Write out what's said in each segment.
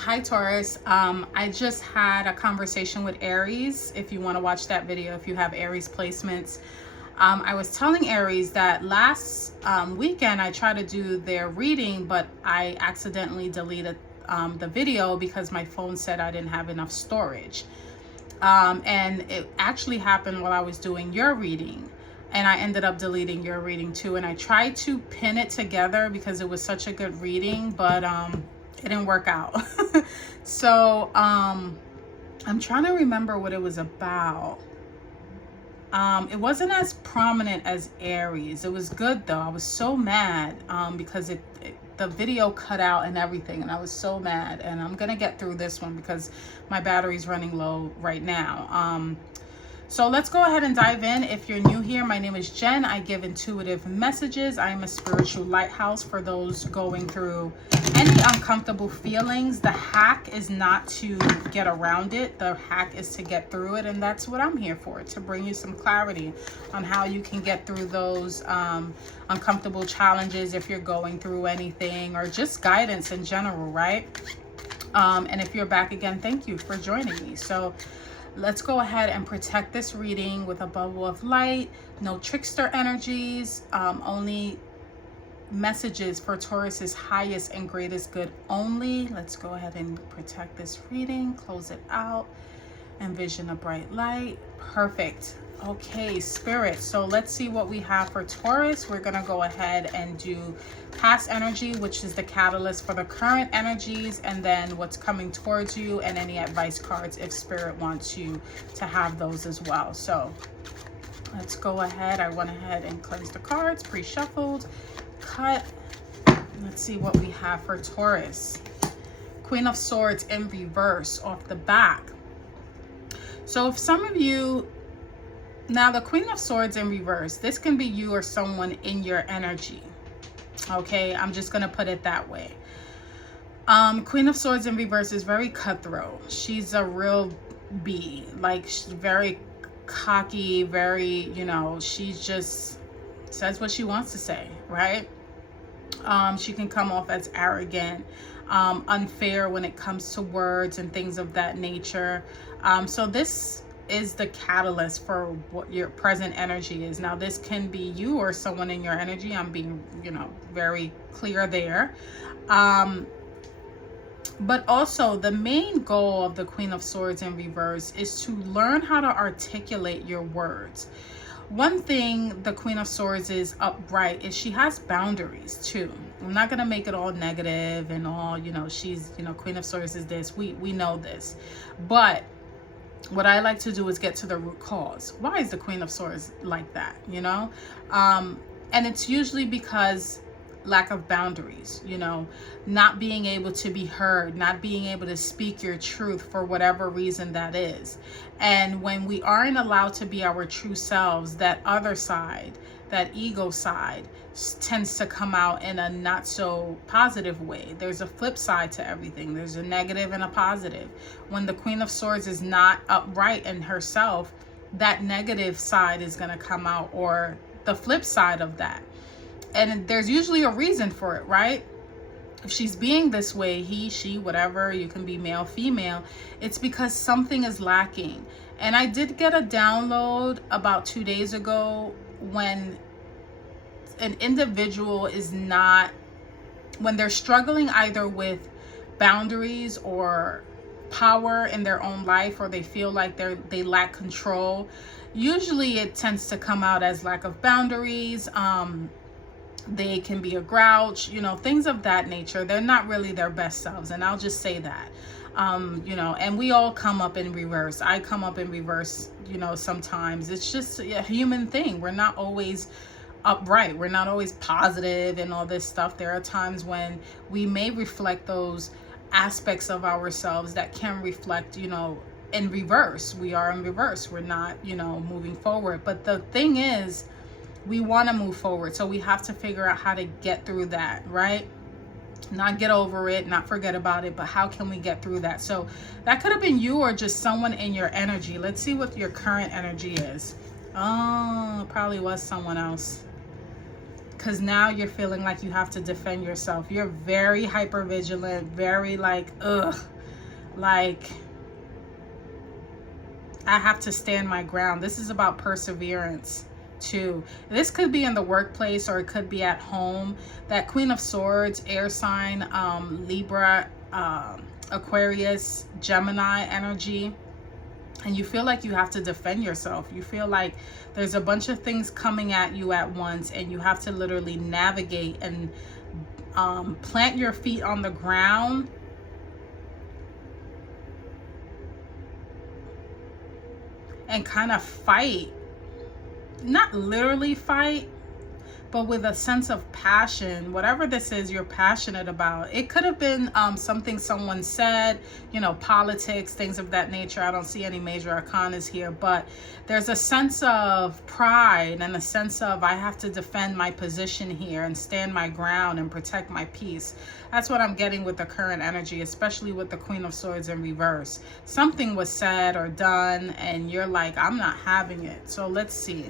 Hi Taurus. I just had a conversation with Aries. If you want to watch that video, if you have Aries placements, I was telling Aries that last weekend I tried to do their reading, but I accidentally deleted the video because my phone said I didn't have enough storage. And it actually happened while I was doing your reading. And I ended up deleting your reading too. And I tried to pin it together because it was such a good reading, but it didn't work out. So I'm trying to remember what it was about. It wasn't as prominent as Aries. It was good though. I was so mad because the video cut out and everything, and I was so mad. And I'm gonna get through this one because my battery's running low right now. So let's go ahead and dive in. If you're new here, my name is Jen. I give intuitive messages. I am a spiritual lighthouse for those going through any uncomfortable feelings. The hack is not to get around it. The hack is to get through it. And that's what I'm here for, to bring you some clarity on how you can get through those uncomfortable challenges if you're going through anything, or just guidance in general, right? And if you're back again, thank you for joining me. So let's go ahead and protect this reading with a bubble of light. No trickster energies, only messages for Taurus's highest and greatest good only. Let's go ahead and protect this reading, close it out, envision a bright light. Perfect. Okay, Spirit, so let's see what we have for Taurus. We're going to go ahead and do past energy, which is the catalyst for the current energies, and then what's coming towards you, and any advice cards if Spirit wants you to have those as well. So let's go ahead. I went ahead and cleansed the cards, pre-shuffled, cut. Let's see what we have for Taurus. Queen of Swords in reverse off the back. So if some of you, now the Queen of Swords in reverse, this can be you or someone in your energy. Okay, I'm just going to put it that way. Queen of Swords in reverse is very cutthroat. She's a real bee, like she's very cocky, very, you know, she just says what she wants to say, right? She can come off as arrogant, unfair when it comes to words and things of that nature. So this is the catalyst for what your present energy is. Now this can be you or someone in your energy. I'm being, you know, very clear there. But also the main goal of the Queen of Swords in reverse is to learn how to articulate your words. One thing the Queen of Swords is upright is she has boundaries too. I'm not going to make it all negative and all, you know, she's, you know, Queen of Swords is this. We know this. But what I like to do is get to the root cause. Why is the Queen of Swords like that, you know? And it's usually because lack of boundaries, you know, not being able to be heard, not being able to speak your truth for whatever reason that is. And when we aren't allowed to be our true selves, that other side, that ego side, tends to come out in a not so positive way. There's a flip side to everything. There's a negative and a positive. When the Queen of Swords is not upright in herself, that negative side is going to come out, or the flip side of that. And there's usually a reason for it, right? If she's being this way, he, she, whatever, you can be male, female, it's because something is lacking. And I did get a download about 2 days ago when an individual is not, when they're struggling either with boundaries or power in their own life, or they feel like they lack control. Usually it tends to come out as lack of boundaries. They can be a grouch, you know, things of that nature. They're not really their best selves. And I'll just say that, you know, and we all come up in reverse. I come up in reverse, you know, sometimes. It's just a human thing. We're not always upright. We're not always positive and all this stuff. There are times when we may reflect those aspects of ourselves that can reflect, you know, in reverse. We are in reverse. We're not, you know, moving forward. But the thing is, we want to move forward. So we have to figure out how to get through that, right? Not get over it, not forget about it, but how can we get through that? So that could have been you or just someone in your energy. Let's see what your current energy is. Oh, it probably was someone else. because now you're feeling like you have to defend yourself. You're very hyper vigilant, very like, ugh, like I have to stand my ground. This is about perseverance too. This could be in the workplace or it could be at home. That Queen of Swords, air sign, Libra, Aquarius, Gemini energy. And you feel like you have to defend yourself. You feel like there's a bunch of things coming at you at once, and you have to literally navigate and plant your feet on the ground and kind of fight. Not literally fight, but with a sense of passion. Whatever this is you're passionate about. It could have been something someone said, you know, politics, things of that nature. I don't see any major arcanas here, but there's a sense of pride and a sense of I have to defend my position here and stand my ground and protect my peace. That's what I'm getting with the current energy, especially with the Queen of Swords in reverse. Something was said or done and you're like, I'm not having it. So let's see.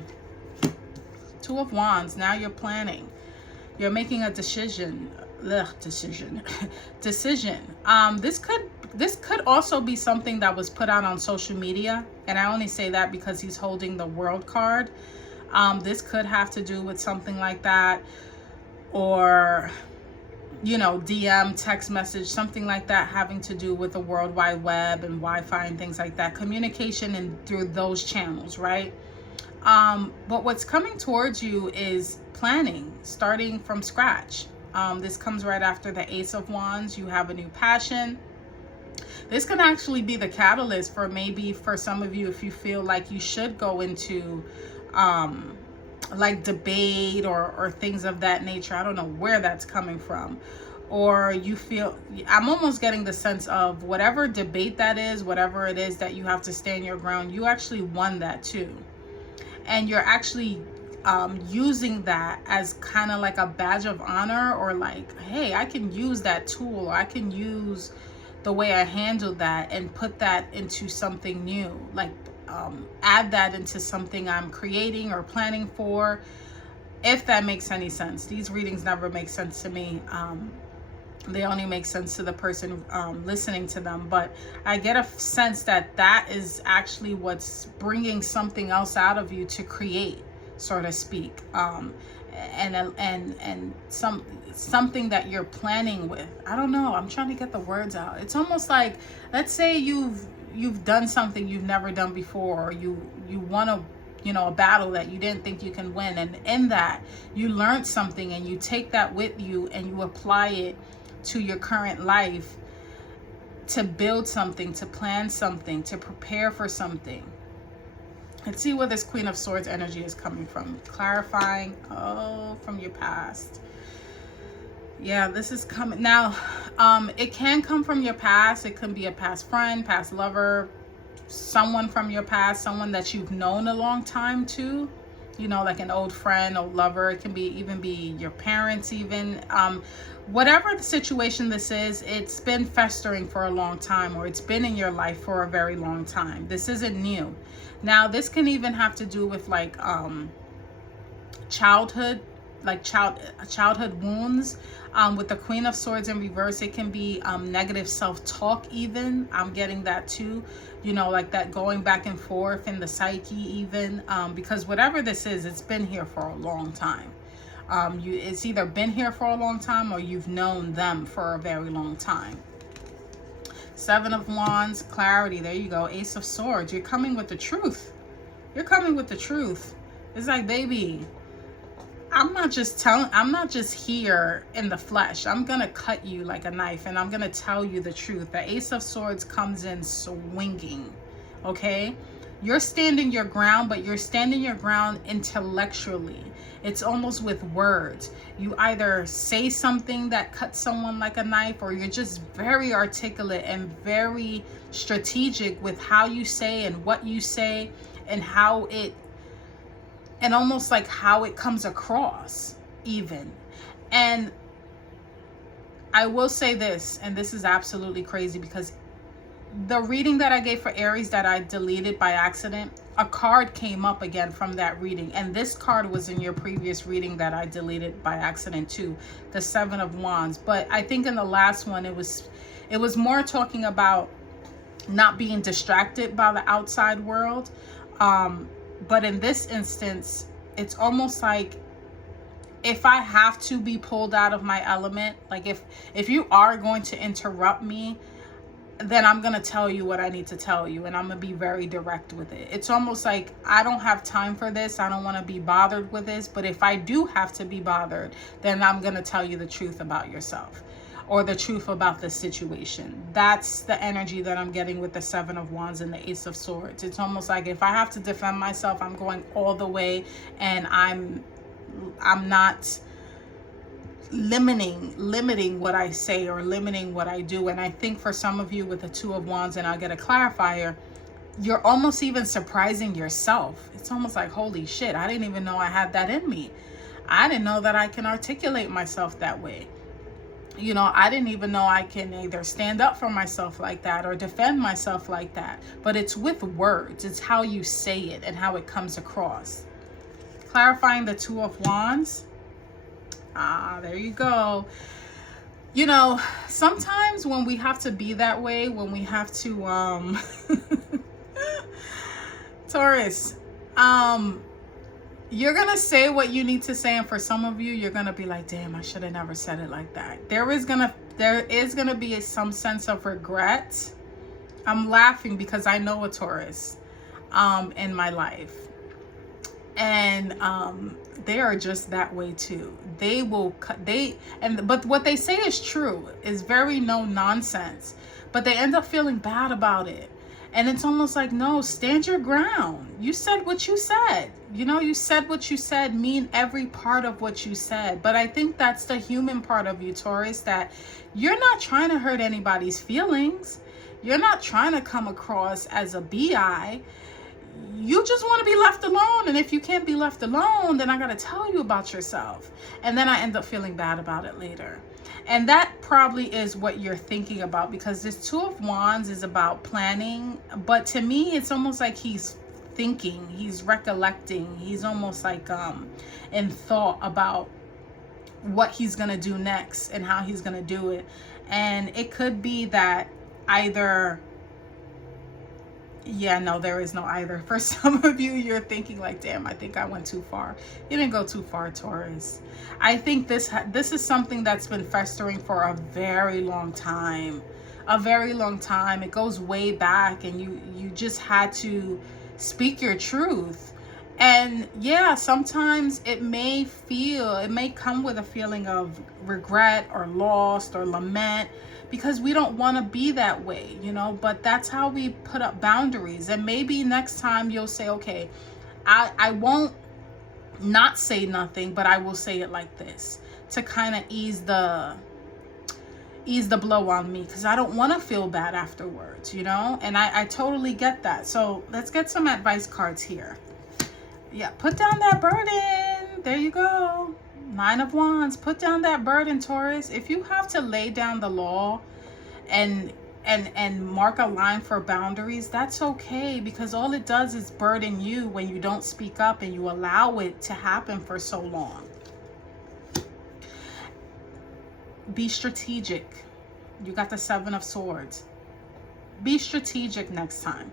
Two of Wands. Now you're planning. You're making a decision. Decision. This could also be something that was put out on social media, and I only say that because he's holding the World card. This could have to do with something like that, or you know, DM, text message, something like that, having to do with the World Wide Web and Wi-Fi and things like that. Communication and through those channels, right? But what's coming towards you is planning, starting from scratch. This comes right after the Ace of Wands. You have a new passion. This can actually be the catalyst for maybe for some of you, if you feel like you should go into like debate or things of that nature. I don't know where that's coming from. Or you feel, I'm almost getting the sense of whatever debate that is, whatever it is that you have to stand your ground, you actually won that too. And you're actually using that as kind of like a badge of honor, or like, hey, I can use that tool, or I can use the way I handled that and put that into something new, like add that into something I'm creating or planning for, if that makes any sense. These readings never make sense to me. They only make sense to the person listening to them, but I get a sense that that is actually what's bringing something else out of you to create, so to speak, and something that you're planning with. I don't know, I'm trying to get the words out. It's almost like, let's say you've done something you've never done before, or you won a battle that you didn't think you can win, and in that you learned something, and you take that with you and you apply it to your current life to build something, to plan something, to prepare for something. Let's see where this Queen of Swords energy is coming from. Clarifying, from your past. Yeah, this is coming. Now, it can come from your past. It can be a past friend, past lover, someone from your past, someone that you've known a long time too. You know, like an old friend, old lover. It can be even be your parents even. Whatever the situation this is, it's been festering for a long time, or it's been in your life for a very long time. This isn't new. Now, this can even have to do with like childhood wounds. With the Queen of Swords in reverse, it can be negative self-talk even. I'm getting that too. You know, like that going back and forth in the psyche even. Because whatever this is, it's been here for a long time. It's either been here for a long time or you've known them for a very long time. Seven of Wands, clarity. There you go. Ace of Swords. You're coming with the truth. You're coming with the truth. It's like, baby, I'm not just here in the flesh. I'm going to cut you like a knife, and I'm going to tell you the truth. The Ace of Swords comes in swinging, okay? You're standing your ground, but you're standing your ground intellectually. It's almost with words. You either say something that cuts someone like a knife, or you're just very articulate and very strategic with how you say and what you say, and how it, and almost like how it comes across even. And I will say this, and this is absolutely crazy, because the reading that I gave for Aries that I deleted by accident, a card came up again from that reading. And this card was in your previous reading that I deleted by accident too, the Seven of Wands. But I think in the last one, it was more talking about not being distracted by the outside world. But in this instance, it's almost like if I have to be pulled out of my element, like if you are going to interrupt me, then I'm going to tell you what I need to tell you, and I'm going to be very direct with it. It's almost like I don't have time for this. I don't want to be bothered with this. But if I do have to be bothered, then I'm going to tell you the truth about yourself, or the truth about the situation. That's the energy that I'm getting with the Seven of Wands and the Ace of Swords. It's almost like if I have to defend myself, I'm going all the way, and I'm not limiting what I say or limiting what I do. And I think for some of you with the Two of Wands, and I'll get a clarifier, you're almost even surprising yourself. It's almost like, holy shit, I didn't even know I had that in me. I didn't know that I can articulate myself that way. You know, I didn't even know I can either stand up for myself like that or defend myself like that. But it's with words. It's how you say it and how it comes across. Clarifying the Two of Wands. There you go. You know, sometimes when we have to be that way, when we have to, Taurus, you're going to say what you need to say. And for some of you, you're going to be like, damn, I should have never said it like that. There is going to be some sense of regret. I'm laughing because I know a Taurus, in my life. And, they are just that way too. They will but what they say is true, is very no nonsense, but they end up feeling bad about it. And it's almost like, no, stand your ground. You said what you said. You know, you said what you said, mean every part of what you said. But I think that's the human part of you, Taurus, that you're not trying to hurt anybody's feelings. You're not trying to come across as a BI. You just want to be left alone. And if you can't be left alone, then I got to tell you about yourself. And then I end up feeling bad about it later. And that probably is what you're thinking about, because this Two of Wands is about planning. But to me, it's almost like he's thinking, he's recollecting. He's almost like in thought about what he's going to do next and how he's going to do it. And it could be that either... Yeah, no, there is no either. For some of you, you're thinking like, damn, I think I went too far. You didn't go too far, Taurus. I think this is something that's been festering for a very long time. A very long time. It goes way back, and you just had to speak your truth. And yeah, sometimes it may come with a feeling of regret or lost or lament, because we don't want to be that way, you know, but that's how we put up boundaries. And maybe next time you'll say, okay, I won't not say nothing, but I will say it like this to kind of ease the blow on me, because I don't want to feel bad afterwards, you know. And I totally get that. So let's get some advice cards here. Yeah, put down that burden. There you go. Nine of Wands. Put down that burden, Taurus. If you have to lay down the law and mark a line for boundaries, that's okay, because all it does is burden you when you don't speak up and you allow it to happen for so long. Be strategic. You got the Seven of Swords. Be strategic next time.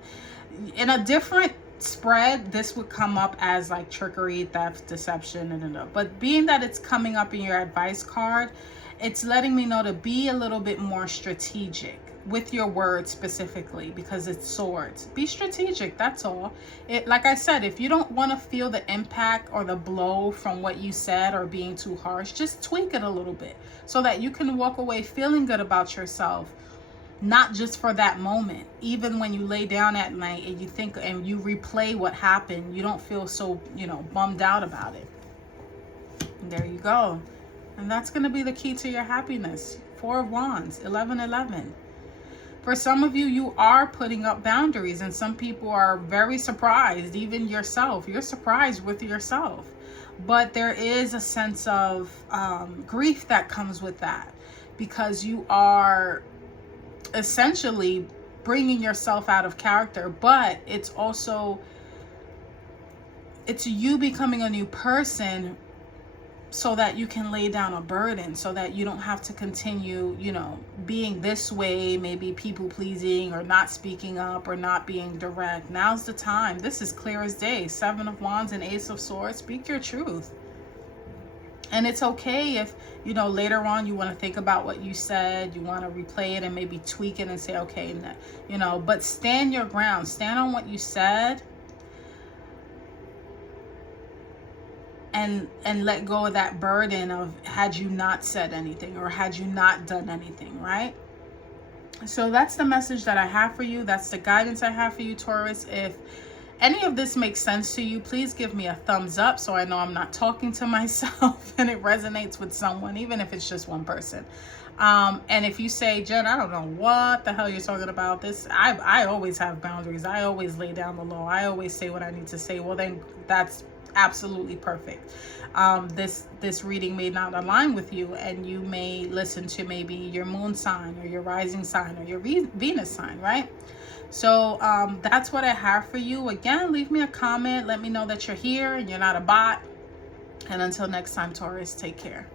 In a different spread, this would come up as like trickery, theft, deception, but being that it's coming up in your advice card, it's letting me know to be a little bit more strategic with your words specifically, because it's swords. Be strategic, that's all. Like I said, if you don't want to feel the impact or the blow from what you said or being too harsh, just tweak it a little bit so that you can walk away feeling good about yourself. Not just for that moment. Even when you lay down at night and you think and you replay what happened, you don't feel so, you know, bummed out about it. And there you go. And that's going to be the key to your happiness. Four of Wands, 1111. For some of you, you are putting up boundaries, and some people are very surprised, even yourself. You're surprised with yourself. But there is a sense of grief that comes with that, because you are essentially bringing yourself out of character, but it's also, it's you becoming a new person so that you can lay down a burden, so that you don't have to continue, you know, being this way, maybe people pleasing or not speaking up or not being direct. Now's the time. This is clear as day. 7 of Wands and Ace of Swords. Speak your truth. And it's okay if, you know, later on you want to think about what you said, you want to replay it and maybe tweak it and say, okay, you know, but stand your ground, stand on what you said, and let go of that burden of had you not said anything or had you not done anything, right? So that's the message that I have for you. That's the guidance I have for you, Taurus. If any of this makes sense to you, please give me a thumbs up so I know I'm not talking to myself and it resonates with someone, even if it's just one person. And if you say, Jen, I don't know what the hell you're talking about. I always have boundaries. I always lay down the law. I always say what I need to say. Well, then that's absolutely perfect. This reading may not align with you, and you may listen to maybe your moon sign or your rising sign or your Venus sign, right? So that's what I have for you. Again, leave me a comment. Let me know that you're here and you're not a bot. And until next time, Taurus, take care.